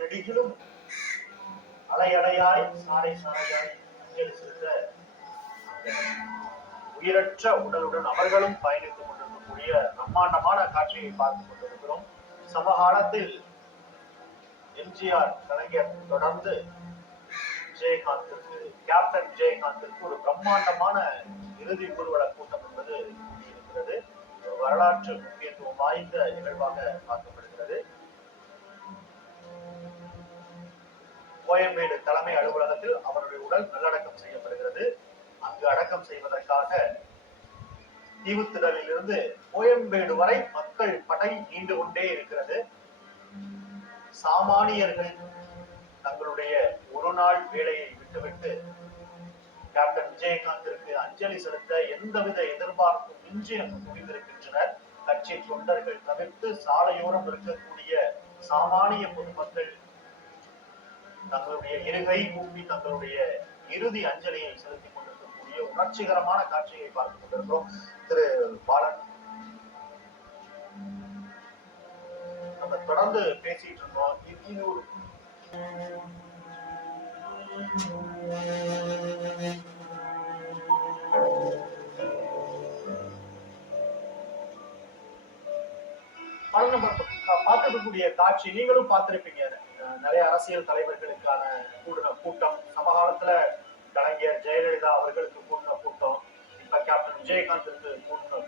நெடுகிலும் அலை அலையாய் சாறை சாறையாய் அஞ்சலி செலுத்த உயிரற்ற உடலுடன் அவர்களும் பயணித்துக் கொண்டிருக்கக்கூடிய பிரம்மாண்டமான காட்சியை பார்த்துக் கொண்டிருக்கிறோம். சமகாலத்தில் எம்ஜிஆர் கலைஞர் தொடர்ந்து விஜயகாந்திற்கு கேப்டன் விஜயகாந்திற்கு ஒரு பிரம்மாண்டமான இறுதி ஊர்வல கூட்டம் என்பது இருக்கிறது. வரலாற்று முக்கியத்துவம் வாய்ந்த நிகழ்வாக பார்க்கப்படுகிறது. கோயம்பேடு தலைமை அலுவலகத்தில் அவருடைய உடல் நல்லடக்கம் செய்யப்படுகிறது. அங்கு அடக்கம் செய்வதற்காக தீவுத்திடலில் இருந்து கோயம்பேடு வரை மக்கள் படை நீண்டு கொண்டே இருக்கிறது. சாமானியர்கள் தங்களுடைய ஒரு நாள் வேலையை விட்டுவிட்டு கேப்டன் விஜயகாந்திற்கு அஞ்சலி செலுத்த எந்தவித எதிர்பார்ப்பும் இன்றி அங்கு குவிந்திருக்கின்றனர். கட்சி தொண்டர்கள் தவிர்த்து சாலையோரம் இருக்கக்கூடிய சாமானிய பொதுமக்கள் தங்களுடைய இருகை கூப்பி தங்களுடைய இறுதி அஞ்சலியை செலுத்திக் கொண்டிருக்கக்கூடிய உணர்ச்சிகரமான காட்சியை பார்த்துக் கொண்டிருக்கிறோம். திரு பாலன், நம்ம தொடர்ந்து பேசிட்டு இருந்தோம். இது ஒரு பார்க்கக்கூடிய காட்சி நீங்களும் பார்த்திருப்பீங்க. நிறைய அரசியல் தலைவர்களுக்கான கூட்டம், சமகாலத்துல கலைஞர் ஜெயலலிதா அவர்களுக்கு கூட்டின கூட்டம், இப்ப கேப்டன் விஜயகாந்திற்கு கூட்டின